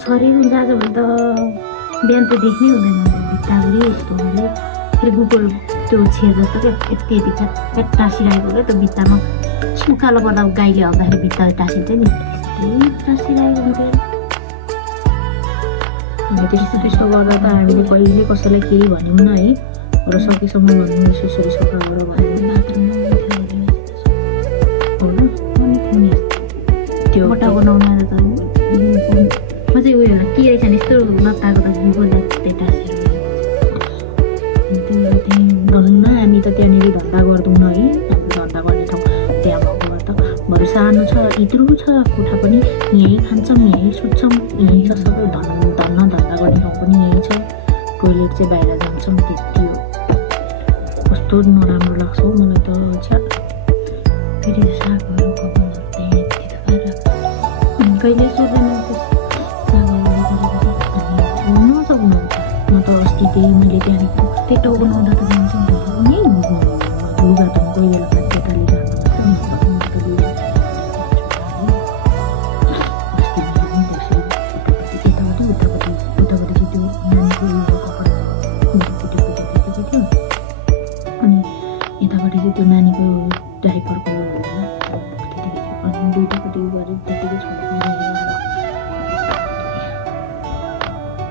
छरी हुन्छ आजभोलि त बिहान त देख्नै हुँदैन भित्ताभरि यस्तो हुँदै फेरि गुगल त्यो छेर जस्तो क्या यति यति फ्याट टाँसिरहेको क्या त्यो भित्तामा उकालो पर्दा गाईले हग्दाखेरि भित्ता टाँसिन्छ नि त्यस्तै टाँसिरहेको हुन्थ्यो त्यस्तो त्यस्तो गर्दा त हामीले कहिले कसैलाई केही भन्यौँ न है र सकेसम्म भन्नु यसरी सफा गर भन्यो बाथरुममा त्यो बट्टा बनाउनु त म चाहिँ उयो होला के रहेछ नि यस्तो लत्ताको त गुगलले त्यस्तै टाँसेर धन्न हामी त त्यहाँनिर धन्दा गर्दैनौँ न है हाम्रो धन्दा गर्ने ठाउँ त्यहाँ भएको त बरु सानो छ इत्रु छ कोठा पनि यहीँ खान्छौँ यहीँ सुत्छौँ यहीँ छ सबै धन्न धन्दा गर्ने ठाउँ पनि यहीँ छ टोइलेट चाहिँ बाहिर जान्छौँ त्यति हो कस्तो नराम्रो लाग्छ हौ मलाई त छ्या फेरि सागहरू कपालहरू त्यही यति त पारेर कहिले सोध्दैन नसक्नु म त अस्ति त्यही मैले त्यहाँनिर त्यही टाउ बनाउँदा त जान्छौँ यहीँ लुगा त कोही बेला केटाले जानु त्यो नानीको डाइपरको त्यतिकै थियो अनि दुइटापट्टि गरेर त्यतिकै छोड्नु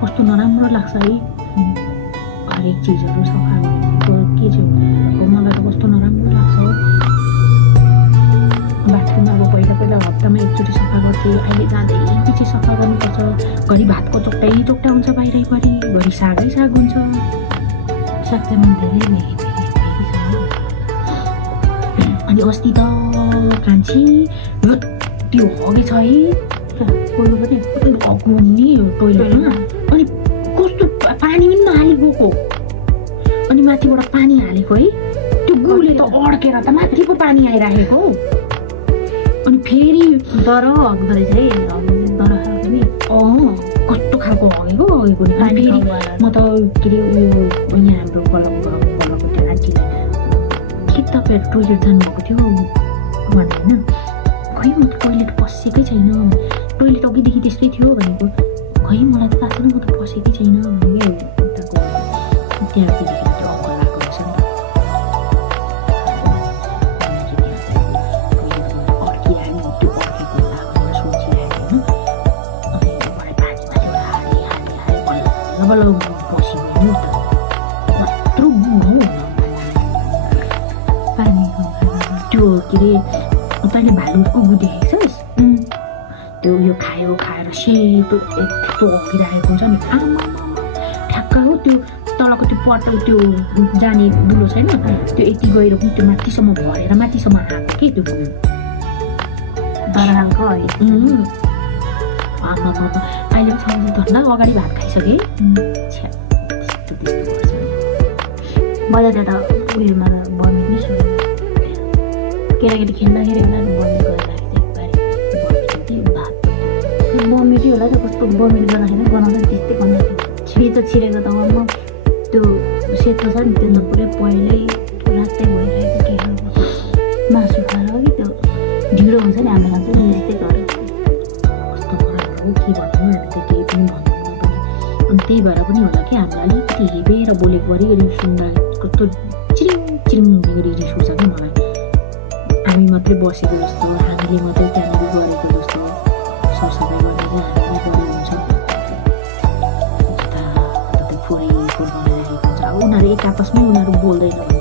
कस्तो नराम्रो लाग्छ है हरेक चिजहरू सफा गरेको के चाहिँ हुँदैन मलाई त कस्तो नराम्रो लाग्छ हो बाथरुम अब पहिला पहिला हप्तामा एकचोटि सफा गर्थेँ अहिले जाँदै पछि सफा गर्नुपर्छ घरि भातको चोक्टै चोक्टा हुन्छ बाहिरैभरि घरि सागै साग हुन्छ साग चाहिँ मन धेरै अनि अस्ति त कान्छी यो त्यो हगेछ है बोल्नु पनि हगु नि टोइलेटमा अनि कस्तो पानी पनि नहाली गएको अनि माथिबाट पानी हालेको है त्यो गुले त अड्केर त माथि पो पानी आइराखेको अनि फेरि डर हग्दो रहेछ है डर खालको नि कस्तो खालको हगेको नि फेरि म त के अरे उयो यहाँ हाम्रो कलमको त्यो आन्टीलाई के तपाईँहरू टोइलेट जानुभएको थियो भने होइन खै म त टोइलेट पसेकै छैन टोइलेट अघिदेखि त्यस्तै थियो भनेको खै मलाई त थाहा छैन म त पसेकै छैन भने उताको त्यहाँदेखि त्यो अङ्कल आएको रहेछ नि अड्किरहेको त्यो अड्केको होला भनेर सोचिरहेको होइन अनि भरे पानीमा त्यो हाले बल्ल पस्यो नि त यत्रो बुढो त्यो के अरे तैँले भालु उगु देखेको छस् त्यो उयो खाएर सेतो यस्तो हगिरहेको हुन्छ नि आमा ठ्याक्क हो त्यो तलको त्यो पटो त्यो जाने बुलो छैन त्यो यति गएर पनि त्यो माथिसम्म भरेर माथिसम्म आएको के त्यो बुलो डर खालको है आमा अहिले पनि सम्झी धन्दा अगाडि भात खाइसकेँ छ्या त्यस्तो गर्छ बजार त उयोमा बमी नै सुरु केटाकेटी खेल्दाखेरि होला नि बमी गरिरहेको भात बमी चाहिँ होला त कस्तो बमी गर्दाखेरि बनाउँदा त्यस्तै बनाएको छिटो छिरेको त म त्यो सेतो छ नि त्यो त पुरै पहिल्यै रातै भइरहेको के खालको मासु खाएर कि त्यो ढिँडो हुन्छ नि हामीलाई चाहिँ त्यस्तै गरेको कस्तो नराम्रो के भन्नु हामी त केही पनि भन्दैनौँ पनि अनि त्यही भएर पनि होला कि हामीलाई अलिकति हेपेर बोलेको घरिघरि सुन्दा कस्तो चिरिङ चिरिङ हुने गरी रिस उठ्छ कि मलाई हामी मात्रै बसेको जस्तो हामीले मात्रै त्यहाँनिर गरेको जस्तो सरसफाइ गरेर हामीले गरेको हुन्छ जता फोहोर बनाइरहेको हुन्छ अब उनीहरू एक आपसमै उनीहरू बोल्दैन भने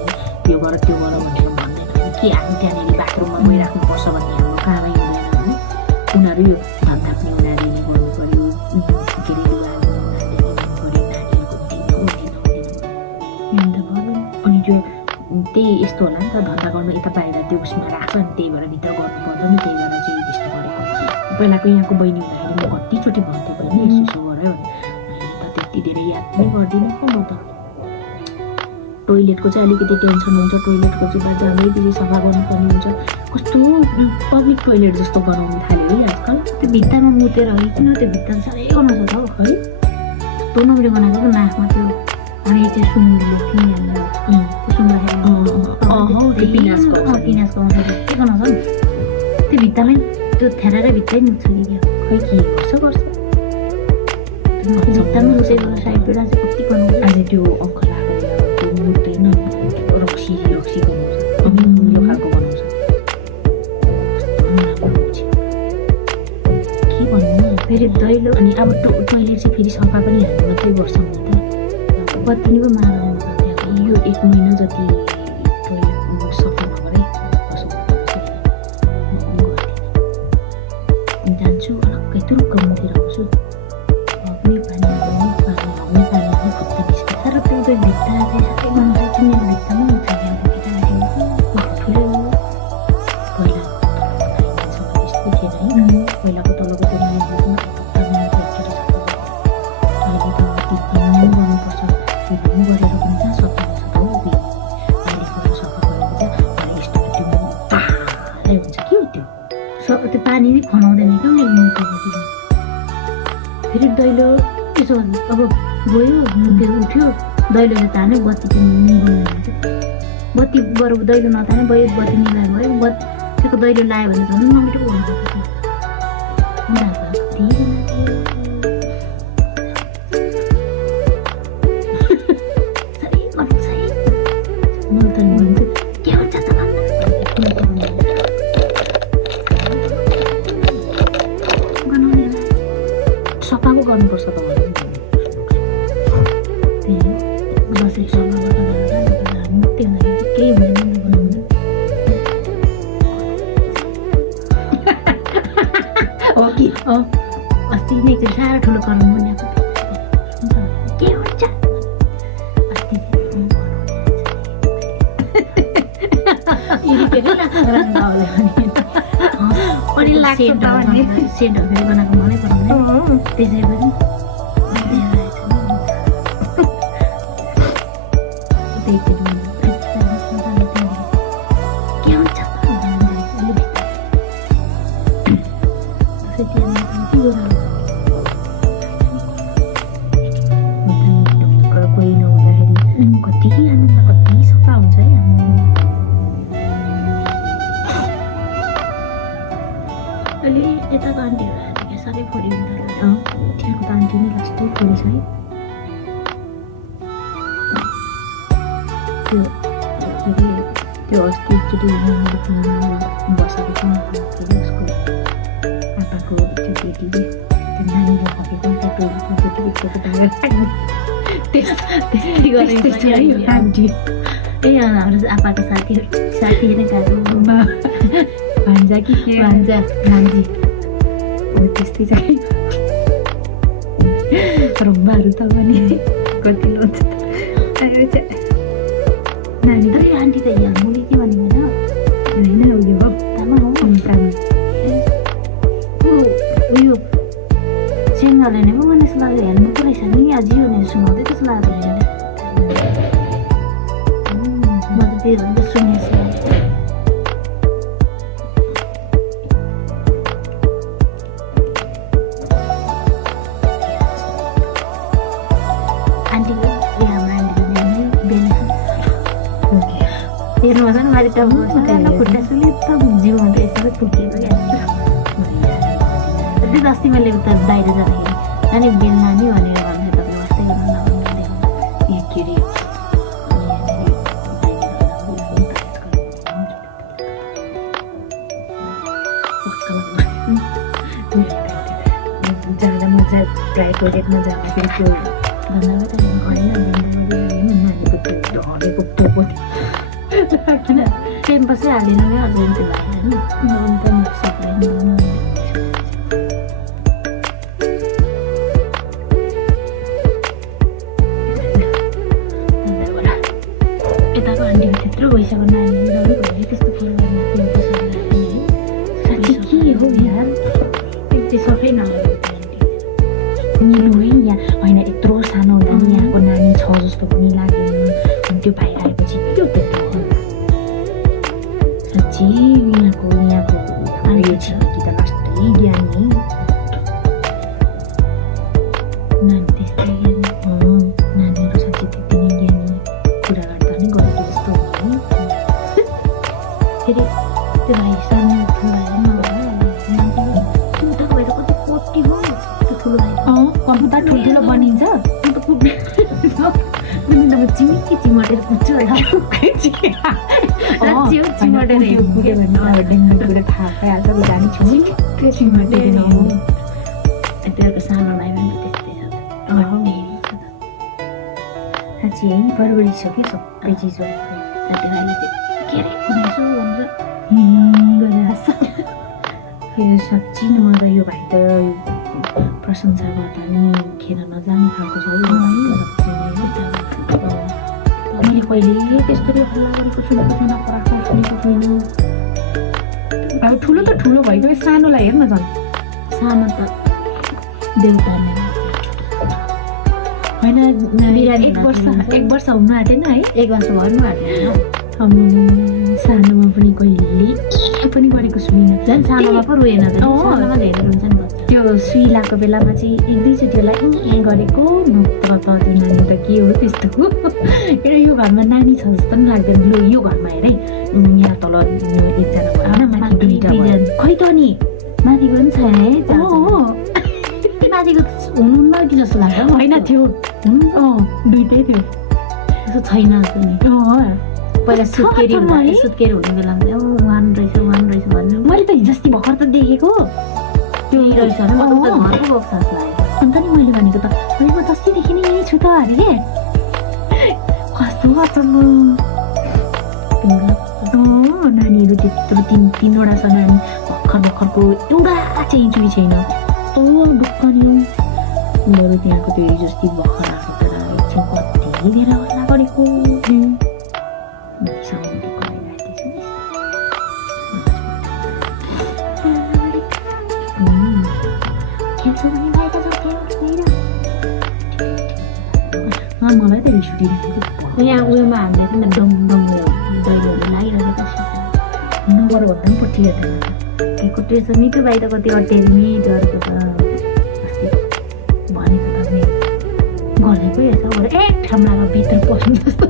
यो गर त्यो गर भनेर भन्दैन के हामी त्यहाँनिर बाथरुममा गइराख्नुपर्छ भन्ने हाम्रो कामै हुँदैन होइन उनीहरू यो धन्दा पनि उनीहरूले नै गर्नु पऱ्यो के अरे लुगाहरू उनीहरूले गर्नु पऱ्यो नानीहरूको अनि त्यो त्यही यस्तो होला नि त धन्दा गर्नु यता बाहिर त्यो उसमा राख्छ नि त्यही भएर भित्र गर्नु पर्दैन त्यही भएर चाहिँ त्यस्तो गरेको पहिलाको यहाँको बहिनी हुँदाखेरि म कतिचोटि भन्थेँ बहिनी यसो यसो गऱ्यो भने अहिले त त्यति धेरै याद पनि गर्दिनँ पो म त टोइलेटको चाहिँ अलिकति टेन्सन हुन्छ टोइलेटको चाहिँ बाटो हामीलाई सफा गर्नुपर्ने हुन्छ कस्तो पब्लिक टोइलेट जस्तो बनाउनु थाल्यो है आजकल त्यो भित्तामा मुतेर है किन त्यो भित्ता साह्रै गर्नु छ हौ है त्यो नम्बर बनाएको नाकमा त्यो अनि त्यो सुँगुरले फिङ्गाले त्यो सुँगुरले पिनासको के गर्नु छ नि त्यो भित्तामै त्यो थेराएर भित्रै मुत्छ कि क्या खै के गर्छ भित्तामा लुसेको साइडबाट चाहिँ कति गनाउँछ अझै त्यो अङ्कल आएको बेला त्यो मुट्दैन रक्सी बनाउँछ यो खालको बनाउँछ के भन्नु फेरि दैलो अनि अब टोइलेट चाहिँ फेरि सफा पनि हामी मात्रै गर्छौँ नि त बत्ती नि पो मार्दैन त त्यहाँ यो 1 महिना जति टोइलेट सफा नगरे कसो जान्छु अलग्गै तुरुक्क मुखेर आउँछु हग्ने पानी हग्ने पानी खुट्टा निस्किन्छ तर त्यो चाहिँ भित्ता चाहिँ सबै गनाउँछ तिनीहरू भित्तामा हुन्छ ठुलो पहिला सबै त्यस्तै थिएन है पहिलाको तलको त्यो नानीहरू अहिले त टिप्नु गर्नुपर्छ टिप्नु गरेर पनि कहाँ सफा हुन्छ त हौ अहिलेको सफा गरेको चाहिँ अहिले यस्तो त्यो पालै हुन्छ के हो त्यो त्यो पानी नै खनाउँदैन क्या उनीहरू फेरि दैलो यसो अब गयो त्यो उठ्यो दैलोले तान्यो बत्ती चाहिँ निभाउँदैन बत्ती बरु दैलो नताने भयो बत्ती निभायो भयो त्यसको दैलो लायो भने झन् नमिठो हुन्छ सफाको गर्नुपर्छ त दसैँ सफा केही हुँदैन हो कि अस्ति नै एकचोटि साह्रो ठुलो कराउनु बनाएको के हुन्छ अस्ति अनि लाग्छ सेन्टहरू फेरि बनाएको मनै पराउँदैन त्यसै पनि कोही नहुँदाखेरि कति आनन्द कति सफा हुन्छ है अहिले यताको आन्टीहरू आएर क्या सबै फोरी हुँदो त्यहाँको त आन्टी नै लास्टै फोरी छ है त्यो अस्ति एकचोटि मेरो फोनमा बसेको छ के अरे उसको आपाको त्यो केटीले त्यो नानीले हकेको त्यो त्यस्तै गरेर आन्टी ए हाम्रो आपाको साथी नै गएको भान्जा कि के भान्जा भान्जी हो त्यस्तै चाहिँ रुम्बाहरू त पनि कति लोन्छ आयो चाहिँ नानी अरे आन्टी त यहाँ मुली के भनेको होइन उयो हो तामा हो तामा उयो सिङ्गलले नै पो भने जस्तो लाग्यो हेर्नु पो रहेछ नि अझै भनेर सुनाउँदै त्यस्तो लाग्यो म त त्यही भनेर सुनेको छु हेर्नुहोस् न मैले त खुट्टा सुले त जिउमा त यसरी फुकेको क्या अस्ति मैले त बाहिर जाँदाखेरि नानी बेलना नि भनेर भन्दै तपाईँ वास्तै गर्नु नभन्नु के अरे जाँदा मजा प्रायः टोइलेटमा जाँदाखेरि त्यो भन्दा होइन नानीको त्यो ढलेको पोको पेम्पसै हालिदिनु नै अझै त्यो भएन अन्त यताको आन्टीको त्यत्रो भइसक्यो नानीहरू राम्रो भयो त्यस्तो फुल गर्न पेम्पसहरू लाग्ने है साँच्ची के हो यार त्यो सफै नगरेको निलो है यहाँ होइन यत्रो सानो हुँदा नि यहाँको नानी छ जस्तो पनि लागेन अनि त्यो बाहिर आएपछि के हो त्यत्रो साँच्ची यहाँको यो छिमेकी त लास्टै ज्ञानी नानी त्यस्तै नानीहरू साँच्ची त्यति नै ज्ञानी कुरा गर्दा नि गरेको जस्तो हो है फेरि त्यो भाइ सानो ठुलो भाइ नभएर उताको भाइ त कति कोटी हो त्यो ठुलो भाइ कम्प्युटर ठुल्ठुलो बनिन्छ अन्त पुग्ने अब चिमिटी चिमटेर पुग्छ चिमटेर पुग्यो भने डेङ्गु कुरा थाहा पाइहाल्छ जाने छिमेकी चिमटेर त्यहाँको सानो नाइमा त्यस्तै छ साँच्ची है बरबडी छ कि सबै चिज साथीभाइले चाहिँ के अरे उनीहरू भनेर गरेर यो साँच्ची न म त यो भाइ त प्रशंसा गर्दा नि खेर नजाने खालको छ मैले कहिले त्यस्तो गरेको सुनेको छैन पराएको सुनेको छुइनँ अब ठुलो त ठुलो भएको सानोलाई हेर्न झन् सानो त देउताले होइन एक वर्ष हुनु आँटेन है 1 वर्ष भन्नु आँटेन सानोमा पनि कहिले पनि गरेको छुइनँ झन् सानोमा पो रोएन सानोमा धेरै हुन्छ नि त्यो सुई लगाएको बेलामा चाहिँ 1-2 चोटि यसलाई गरेको नत्र त त्यो नानी त के हो त्यस्तो यो घरमा नानी छ जस्तो पनि लाग्दैन लु यो घरमा हेरे यहाँ तल एकजना भयो माथि 2टा खै त नि माथिको पनि छैन है माथिको हुनुहुन्न कि जस्तो लाग्छ होइन थियो 2टै थियो त्यस्तो छैन जस्तो नि पहिला सुत्केरी हुने बेलामा चाहिँ वान रहेछ भन्नु मैले त हिजोस्ति भर्खर त देखेको त्यो रहेछ भने म त घरको बोक्छ जस्तो लाग्यो अन्त नि मैले भनेको त म जस्तीदेखि नै यहीँ छु त अरे के कस्तो अचम्म नानीहरू त्यत्रो 3वटा छ नानी भर्खरको एउटा चाहिँ चुई छैन कस्तो दुःख नि बरु त्यहाँको त्यो हिजोस्ति भर्खर आएको तर एकछिन कति धेरै हल्ला गरेको मलाई त रिस उठिरहेको यहाँ उयोमा हामीले पनि डङ दैलोहरू लागिरहेको नगर भन्दा पनि पट्टि हेर्दैन केको टेस्ट मिठो भाइ त कति अटेर मिठो अर्को त अस्ति भनेको त गर्दै पो हेर्छ एक ठाउँ लगाएर भित्र पस्नु जस्तो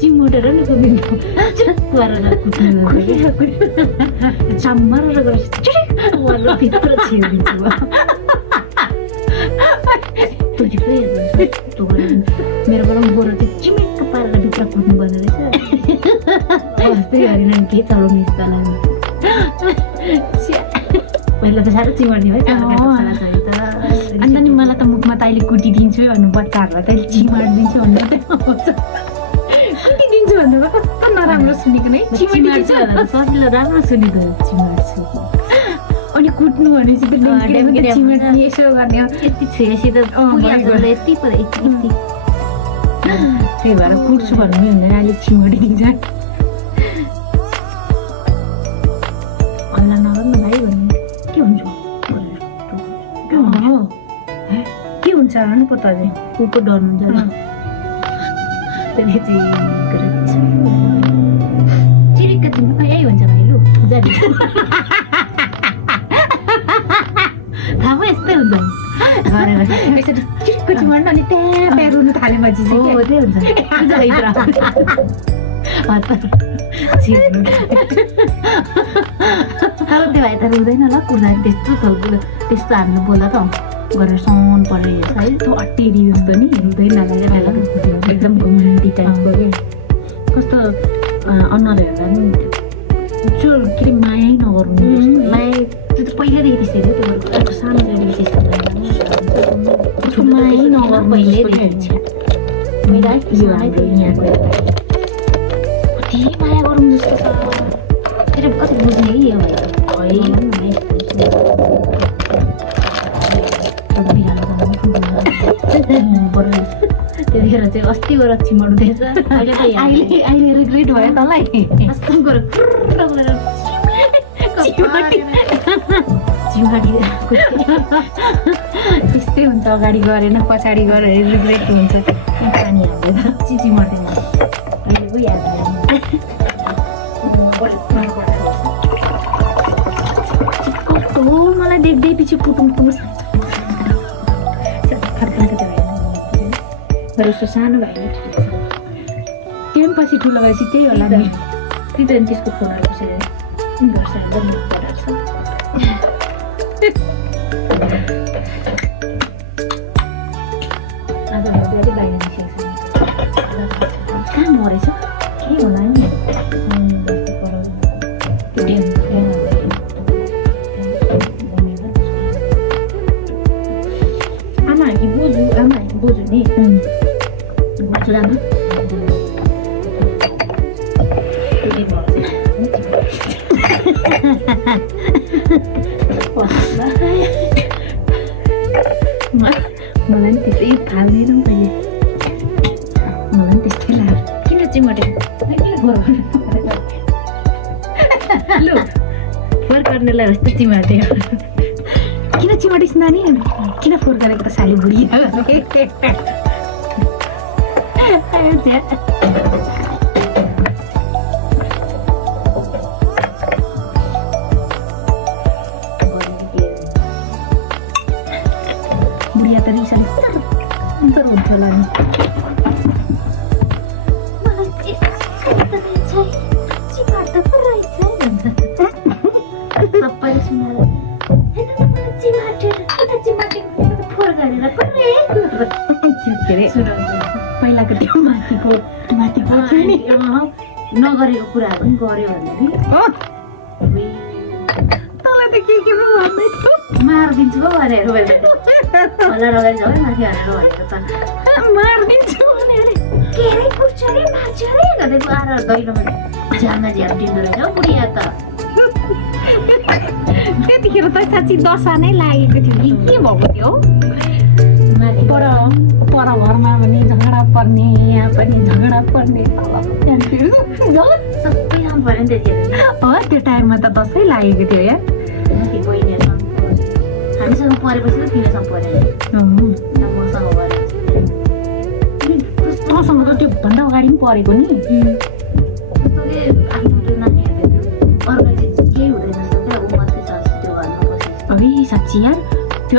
चिमोटेर नि पुगिन्छ गरेर कुट्नु चाम्मर गरेर भित्र छेडिदिन्छु मेरोबाट गोरो चाहिँ चिमिक्क पारेर भित्र कुद्नु पर्ने रहेछ यस्तै गरेन के चलाउनु यस्तो लाग्यो पहिला त साह्रो चिमर्ने है अन्त नि मलाई त मुखमा त अहिले कुटिदिन्छु भन्नु बच्चाहरूलाई त अहिले चिमारिदिन्छु भन्नु मात्रै आउँछ कुटिदिन्छु भन्नु त कस्तो नराम्रो सुनेको नै चिमार्छु सजिलो राम्रो सुनि त चिमार्छु अनि कुट्नु भनेपछि त चिमार्ने यसो गर्ने यति छुएपछि त यति पो यति त्यही भएर कुट्छु भन्नु नि हुँदैन अहिले चिमारिदिन्छ हल्ला नगर्नु भाइ भन्नु के हुन्छ के हुन्छ हाल्नु पो त अझै को डर्नुहुन्छ त्यसले चाहिँ चिरिक्क चिम्प यही हुन्छ भाइ लु जाने थाहा भयो यस्तै हुन्छ गरेर यसरी चिरिक्क चिमार्नु अनि त्यहाँ रुनु थालेपछि चाहिँ त्यही हुन्छ तर त्यो भाइ त रुँदैन ल कुर्दाखेरि त्यस्तो हाल्नु बोल्दा त गरेर सन परेर है त्यो अटेरी जस्तो नि रुँदैन एकदम घुमन्ती टाइपको के कस्तो अनुहार हेर्दा नि के अरे माया नगर्नु माया त्यो त पहिल्यैदेखि त्यस्तै थियो त्यो सानो त्यस्तो माया नगर्नु पहिल्यैदेखि यहाँको कति माया गरौँ जस्तो छ फेरि कति बुझ्ने कि यो भाइ त्यतिखेर चाहिँ अस्ति गएर चिमाउँदैछ अहिले रिग्रेट भयो तँलाई कस्तो गएर त्यस्तै हुन्छ अगाडि गरेन पछाडि गरेर रिग्रेट हुन्छ पानी हाल्दै चिची मर्दैन अहिले पो याद आयो कस्तो मलाई देख्दै पछि पुटुङ यस्तो सानो भाइले त्यो पनि पछि ठुलो भएपछि त्यही होला नि त्यही त त्यसको फोनहरू कसरी गर्छ एकदम बोजू नि बाँच्छु राम्रो मलाई नि त्यस्तै फाल्दैन मैले मलाई नि त्यस्तै लाग्यो किन चिमटे लु फोहोर गर्नेलाई जस्तो चिमाटे किन चिमटिस् नानी किन फोहोर गरेको त साली बुढी बुढिया त रिसाले हुन्छ होला नि मलाई यस्तो चिमाट त पो रहेछ भन्छ सबैले सुनेर चिमाटे फोहोर गरेर पो के अरे पहिलाको त्यो माथिको नि नगरेको कुराहरू पनि गऱ्यो भने नि तँलाई त के पो भन्दै मारिदिन्छु पो भनेर होला लगाइन्छ है माथि हालेर भनेको त मारिदिन्छु भनेर के अरे कुर्छ अरे मार्छ अरे गर्दै आएर दैलोमा झ्यालमा झ्यालिदिँदो रहेछ हौ बुढिया त त्यतिखेर त साँच्ची दशा नै लागेको थियो कि के भएको थियो माथि पर घरमा पनि झगडा पर्ने यहाँ पनि झगडा पर्ने सबै काम पऱ्यो नि त्यतिखेर त्यो टाइममा त दसैँ लागेको थियो यार माथि बहिनीहरूसँग हामीसँग परेपछि त तिनीसँग परेन मसँग परेर तँसँग त त्यो भन्दा अगाडि पनि परेको नि कस्तो के आफ्नो त्यो नानीहरूले त्यो अर्को चिज केही हुँदैन जस्तो क्या ऊ मात्रै छ जस्तो त्यो घरमा बसेको अबे साँच्ची यार त्यो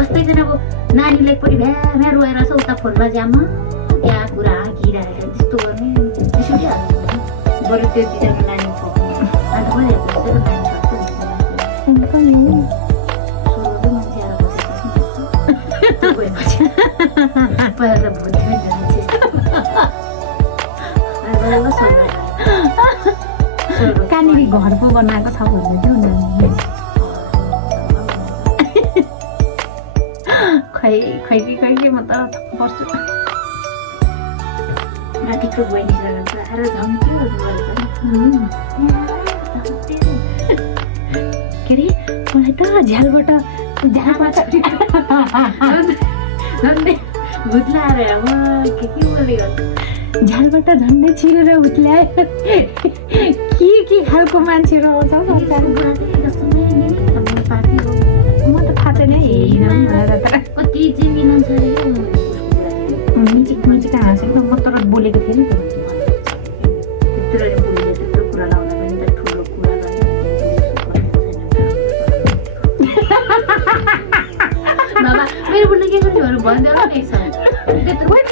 अस्ति चाहिँ अब नानीले एकपट्टि भ्या रोएर छ उता फोनमा जाममा त्यहाँ कुरा आँकिरहेको छ त्यस्तो गर्ने रिसाइहाल्छ बरु त्यो बिचरा नानी अन्त भइरहेको छ त्यो नानी सोह्र मान्छे आएर बसेको पहिला त भुल्नै कहाँनिर घर पो बनाएको छ भन्नु थियो नानी खै कि म त छक्क पर्छु माथिको बहिनीसँग आएर झम्क्यो के अरे मलाई त झ्यालबाट भुत्ला आएर के बोलेको झ्यालबाट झन्डै छिरेर उत्ल्यायो के खालको मान्छे रहेछ म त थाहा छैन कति चाहिँ मिलाउँछ म्युजिक हाँसेको म तर बोलेको थिएँ नि त्यत्रो बुढीले त्यत्रो कुरा लाउँदा पनि त ठुलो कुरा गर्ने मेरो बुढ्ने के गर्ने भन्दै होला नि